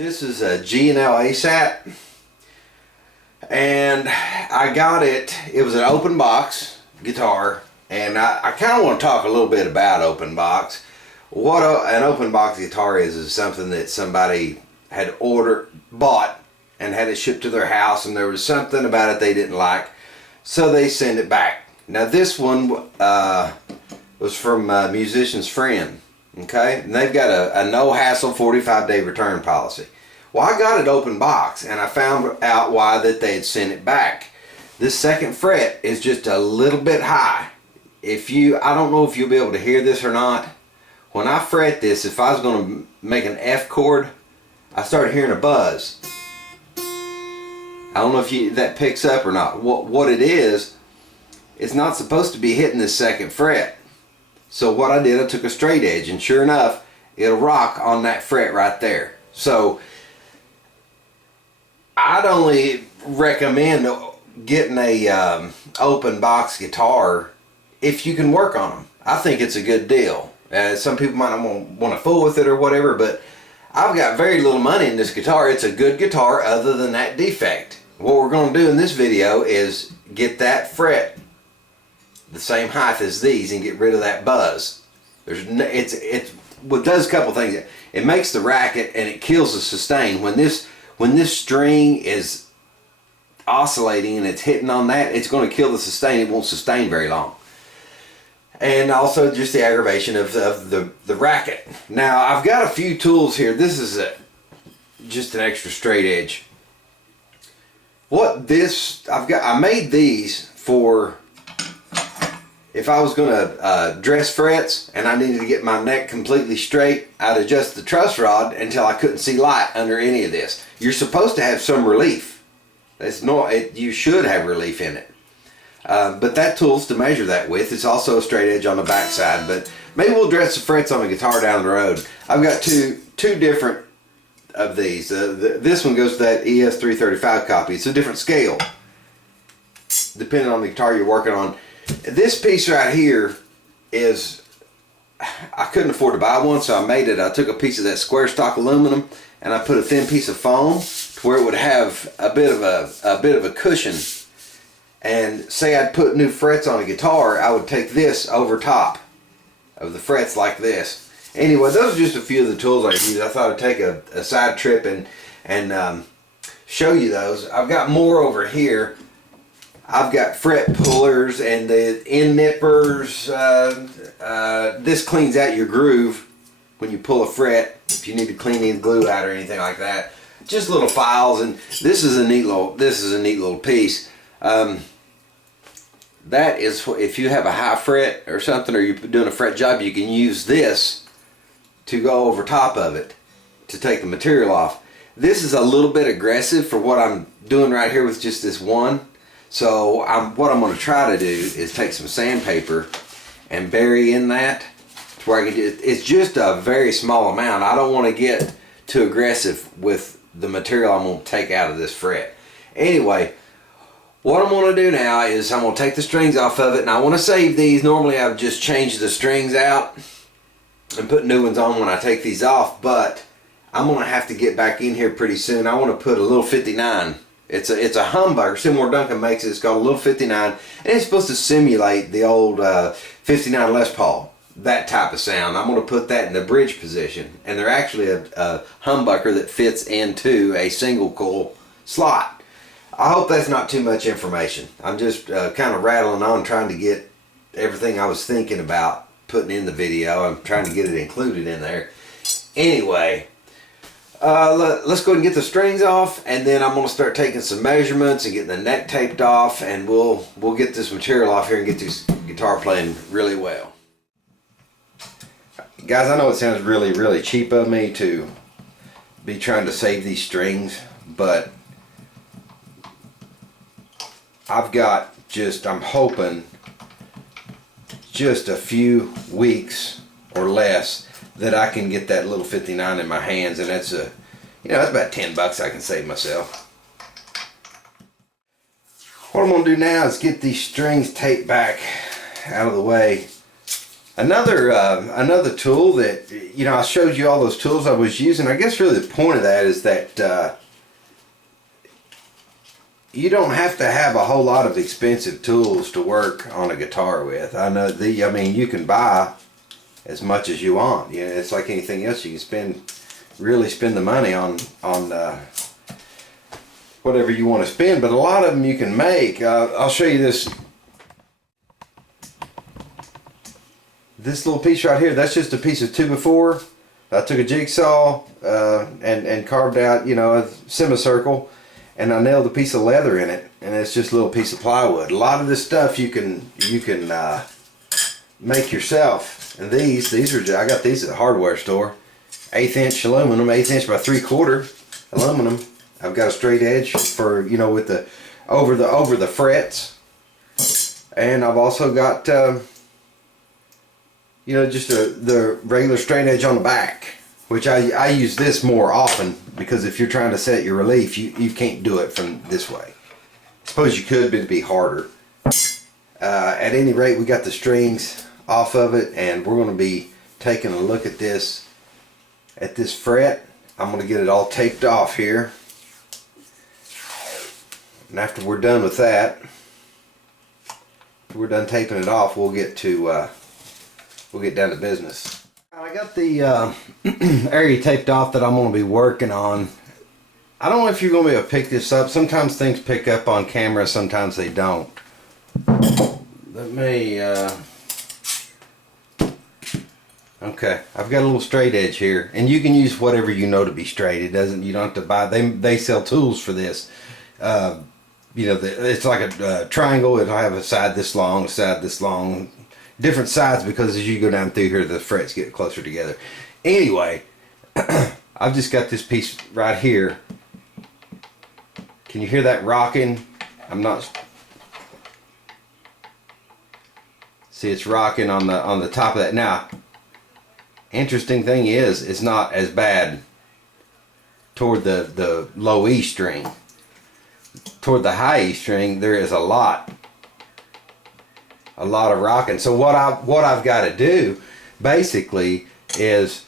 This is a G&L ASAT, and I got it. It was an open box guitar, and I kind of want to talk a little bit about open box. What an open box guitar is something that somebody had bought and had it shipped to their house, and there was something about it they didn't like, so they send it back. Now this one was from a musician's friend. Okay, and they've got a no hassle 45-day return policy. Well, I got it open box, and I found out why that they had sent it back. This second fret is just a little bit high. I don't know if you'll be able to hear this or not. When I fret this, if I was going to make an F chord, I started hearing a buzz. I don't know if that picks up or not. What it is, it's not supposed to be hitting this second fret. So what I did, I took a straight edge, and sure enough, it'll rock on that fret right there. So I'd only recommend getting a open box guitar if you can work on them. I think it's a good deal. Some people might not want to fool with it or whatever, but I've got very little money in this guitar. It's a good guitar other than that defect. What we're going to do in this video is get that fret the same height as these and get rid of that buzz. It does a couple things. It makes the racket and it kills the sustain. When this string is oscillating and it's hitting on that, it's going to kill the sustain. It won't sustain very long. And also just the aggravation of the racket. Now I've got a few tools here. This is just an extra straight edge. I made these for if I was going to dress frets and I needed to get my neck completely straight, I'd adjust the truss rod until I couldn't see light under any of this. You're supposed to have some relief. You should have relief in it. But that tool's to measure that with. It's also a straight edge on the back side, but maybe we'll dress the frets on the guitar down the road. I've got two different of these. This one goes to that ES335 copy. It's a different scale depending on the guitar you're working on. This piece right here is, I couldn't afford to buy one, so I made it. I took a piece of that square stock aluminum and I put a thin piece of foam to where it would have a bit of a cushion. And say I'd put new frets on a guitar, I would take this over top of the frets like this. Anyway, those are just a few of the tools I use. I thought I'd take a side trip and show you those. I've got more over here. I've got fret pullers and the end nippers. This cleans out your groove when you pull a fret, if you need to clean any glue out or anything like that. Just little files, and this is a neat little piece. That is, if you have a high fret or something, or you're doing a fret job, you can use this to go over top of it to take the material off. This is a little bit aggressive for what I'm doing right here with just this one. So what I'm going to try to do is take some sandpaper and bury in that to where I can it's just a very small amount. I don't want to get too aggressive with the material I'm going to take out of this fret. Anyway, what I'm going to do now is I'm going to take the strings off of it, and I want to save these. Normally I would just change the strings out and put new ones on when I take these off, but I'm going to have to get back in here pretty soon. I want to put a little 59. It's a humbucker. Seymour Duncan makes it. It's called a little 59, and it's supposed to simulate the old 59 Les Paul, that type of sound. I'm going to put that in the bridge position, and they're actually a humbucker that fits into a single coil slot. I hope that's not too much information. I'm just kind of rattling on, trying to get everything I was thinking about putting in the video. I'm trying to get it included in there. Anyway, let's go ahead and get the strings off, and then I'm going to start taking some measurements and getting the neck taped off, and we'll get this material off here and get this guitar playing really well. Guys, I know it sounds really, really cheap of me to be trying to save these strings, but I've got I'm hoping just a few weeks or less that I can get that little 59 in my hands, and that's that's about 10 bucks I can save myself. What I'm going to do now is get these strings taped back out of the way. Another tool that, you know, I showed you all those tools I was using. I guess really the point of that is that you don't have to have a whole lot of expensive tools to work on a guitar with. I mean, you can buy as much as you want. You know, it's like anything else. You can really spend the money on whatever you want to spend, but a lot of them you can make. I'll show you this little piece right here. That's just a piece of 2x4. I took a jigsaw and carved out, you know, a semicircle, and I nailed a piece of leather in it, and it's just a little piece of plywood. A lot of this stuff you can make yourself. And these are, I got these at the hardware store. 1/8 inch aluminum, 1/8 inch by 3/4 aluminum. I've got a straight edge for, you know, with the over the frets, and I've also got you know, just the regular straight edge on the back, which I use this more often, because if you're trying to set your relief, you can't do it from this way. I suppose you could, but it'd be harder. At any rate, we got the strings off of it, and we're going to be taking a look at this fret. I'm going to get it all taped off here, and after we're done with that, after we're done taping it off, we'll get down to business. I got the area taped off that I'm going to be working on. I don't know if you're going to be able to pick this up. Sometimes things pick up on camera, sometimes they don't. Let me okay, I've got a little straight edge here, and you can use whatever you know to be straight. You don't have to buy, they sell tools for this. You know, it's like a triangle. It'll have a side this long, a side this long, different sides, because as you go down through here, the frets get closer together. Anyway, I've just got this piece right here. Can you hear that rocking? I'm not. See, it's rocking on the top of that. Now, interesting thing is, it's not as bad toward the low E string. Toward the high E string, there is a lot of rocking. So what I've got to do basically is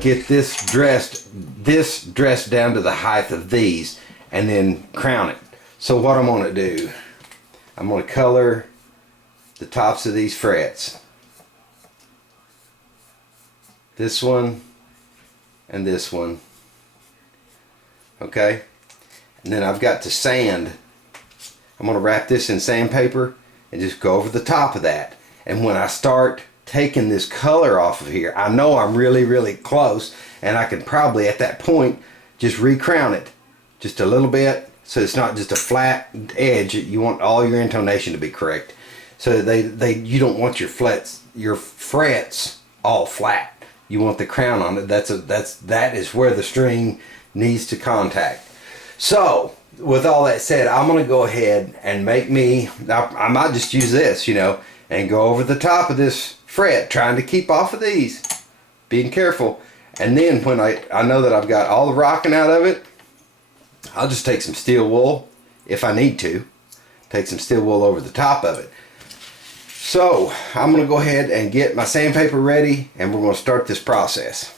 get this dressed down to the height of these, and then crown it. So what I'm going to do, I'm going to color the tops of these frets. This one and this one. Okay? And then I've got to sand. I'm going to wrap this in sandpaper and just go over the top of that. And when I start taking this color off of here, I know I'm really, really close, and I can probably at that point just recrown it just a little bit, so it's not just a flat edge. You want all your intonation to be correct. So you don't want your frets all flat. You want the crown on it. That is where the string needs to contact. So with all that said, I'm going to go ahead and I might just use this, you know, and go over the top of this fret, trying to keep off of these, being careful. And then when I know that I've got all the rocking out of it, I'll just take some steel wool, if I need to, take some steel wool over the top of it. So I'm going to go ahead and get my sandpaper ready, and we're going to start this process.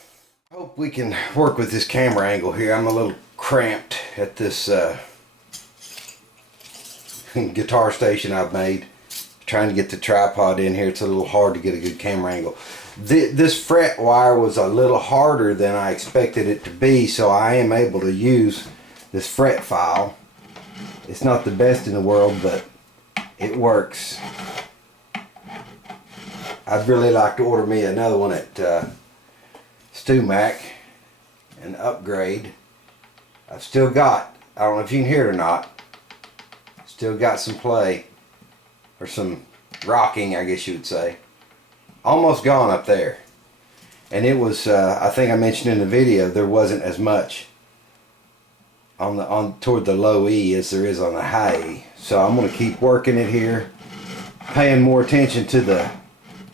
I hope we can work with this camera angle here. I'm a little cramped at this guitar station I've made. Trying to get the tripod in here, it's a little hard to get a good camera angle. This fret wire was a little harder than I expected it to be, so I am able to use this fret file. It's not the best in the world, but it works. I'd really like to order me another one at StewMac and upgrade. I've still got, I don't know if you can hear it or not, still got some play, or some rocking, I guess you would say. Almost gone up there. And it was, I think I mentioned in the video, there wasn't as much toward the low E as there is on the high E. So I'm going to keep working it here, paying more attention to the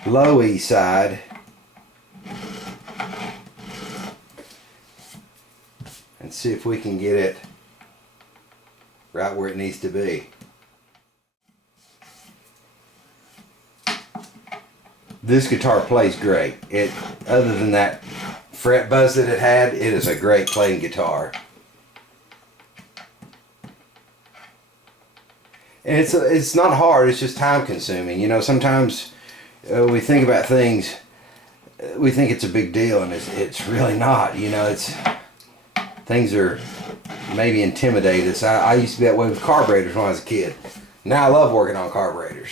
low E side, and see if we can get it right where it needs to be. this guitar plays great. It, other than that fret buzz that it had, it is a great playing guitar. And it's not hard, it's just time consuming. You know, sometimes we think about things, we think it's a big deal, and it's really not. You know, things are maybe intimidate us. I used to be that way with carburetors when I was a kid. Now I love working on carburetors.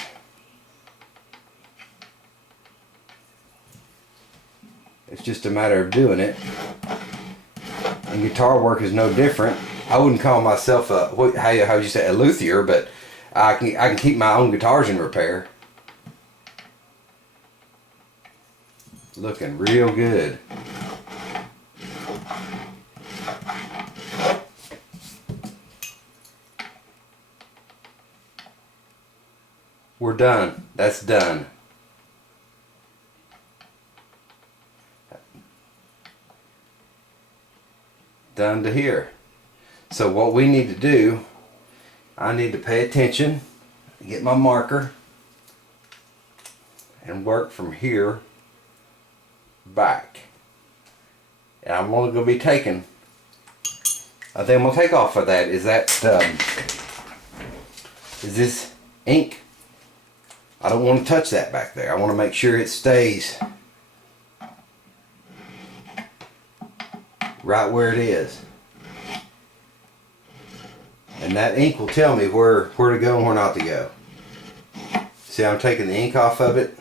It's just a matter of doing it. And guitar work is no different. I wouldn't call myself a, how would you say, a luthier, but I can keep my own guitars in repair. Looking real good. We're done. That's done. Done to here. So what we need to do, I need to pay attention, get my marker, and work from here back. And I'm only going to be taking, I think I'm going to take off of that. Is this ink? I don't want to touch that back there. I want to make sure it stays right where it is. And that ink will tell me where to go and where not to go. See, I'm taking the ink off of it.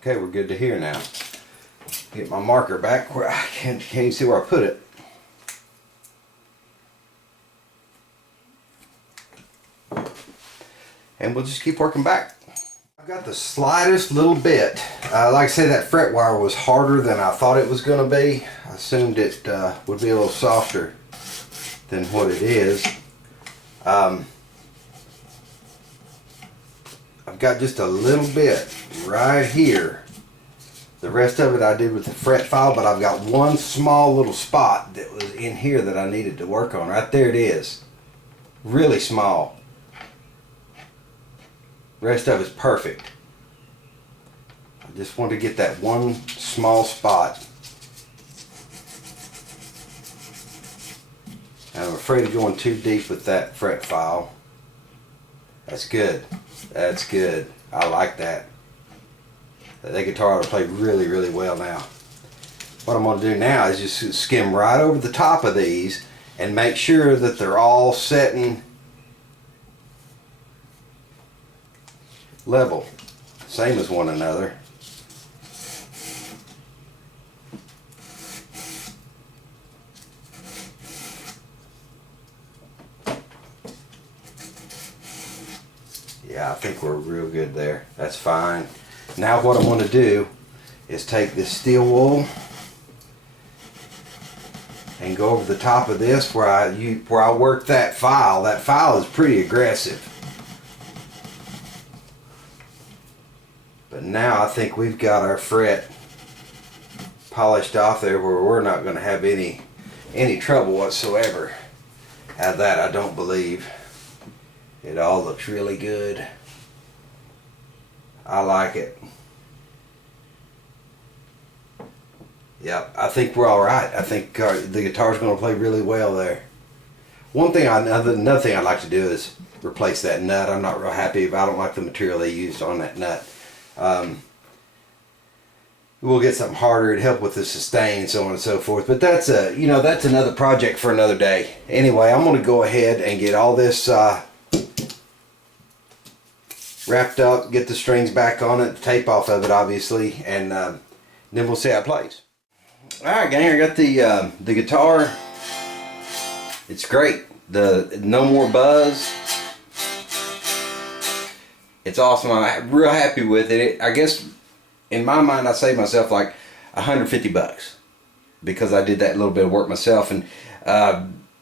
Okay, we're good to here now. Get my marker back where I can't even see where I put it. And we'll just keep working back. I've got the slightest little bit. Like I say, that fret wire was harder than I thought it was going to be. I assumed it would be a little softer than what it is. I've got just a little bit right here. The rest of it I did with the fret file, but I've got one small little spot that was in here that I needed to work on. Right there it is. Really small. Rest of it's perfect. I just want to get that one small spot. I'm afraid of going too deep with that fret file. That's good. That's good. I like that. That guitar ought to play really, really well now. What I'm going to do now is just skim right over the top of these and make sure that they're all setting level, same as one another. Yeah, I think we're real good there. That's fine. Now what I want to do is take this steel wool and go over the top of this where I work that file. That file is pretty aggressive. But now I think we've got our fret polished off there where we're not going to have any trouble whatsoever. Have that, I don't believe. It all looks really good. I like it. Yep, I think we're all right. I think the guitar's going to play really well there. Another thing I'd like to do is replace that nut. I'm not real happy about. I don't like the material they used on that nut. We'll get something harder to help with the sustain and so on and so forth. But that's that's another project for another day. Anyway, I'm going to go ahead and get all this wrapped up, get the strings back on it, the tape off of it obviously, and then we'll see how it plays. Alright gang, I got the guitar. It's great. No more buzz. It's awesome. I'm real happy with it. I guess in my mind I saved myself like $150 because I did that little bit of work myself, and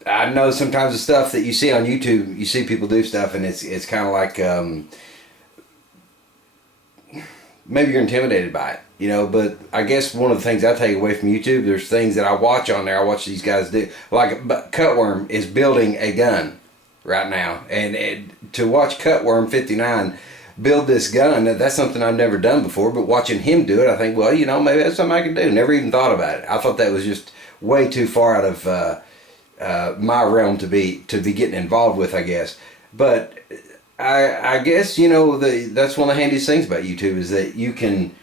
I know sometimes the stuff that you see on YouTube, you see people do stuff, and it's kind of like maybe you're intimidated by it, you know. But I guess one of the things I take away from YouTube, there's things that I watch on there. I watch these guys do, like Cutworm is building a gun right now, and to watch Cutworm 59 build this gun, that's something I've never done before. But watching him do it, I think, well, you know, maybe that's something I can do. Never even thought about it. I thought that was just way too far out of my realm to be getting involved with, I guess. But I guess, you know, that's one of the handiest things about YouTube is that you can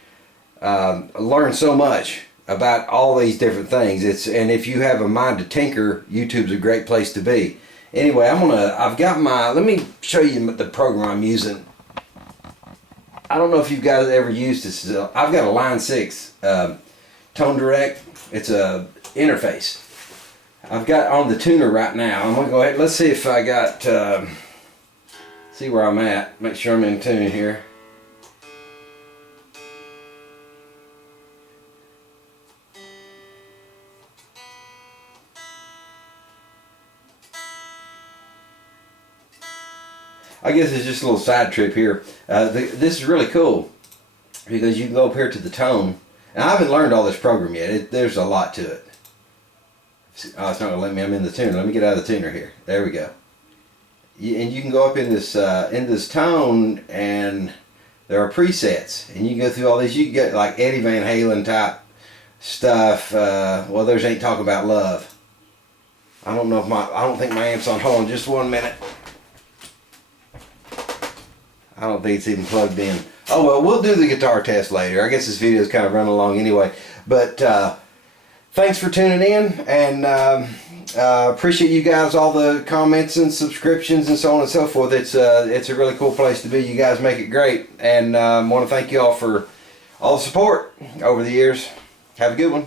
learn so much about all these different things. And if you have a mind to tinker, YouTube's a great place to be. Anyway, let me show you the program I'm using. I don't know if you guys ever used this. I've got a Line 6 Tone Direct. It's a interface. I've got on the tuner right now. I'm gonna go ahead. Let's see if I got. See where I'm at. Make sure I'm in tune here. I guess it's just a little side trip here. This is really cool because you can go up here to the tone. And I haven't learned all this program yet. There's a lot to it. Oh, it's not going to let me. I'm in the tuner. Let me get out of the tuner here. There we go. And you can go up in this tone, and there are presets. And you can go through all these. You can get like Eddie Van Halen type stuff. Well, there's Ain't Talking About Love. I don't know if I don't think my amp's on. Hold on just 1 minute. I don't think it's even plugged in. Oh well, we'll do the guitar test later. I guess this video is kind of running along anyway. But thanks for tuning in, and appreciate you guys, all the comments and subscriptions and so on and so forth. It's a really cool place to be. You guys make it great, and want to thank you all for all the support over the years. Have a good one.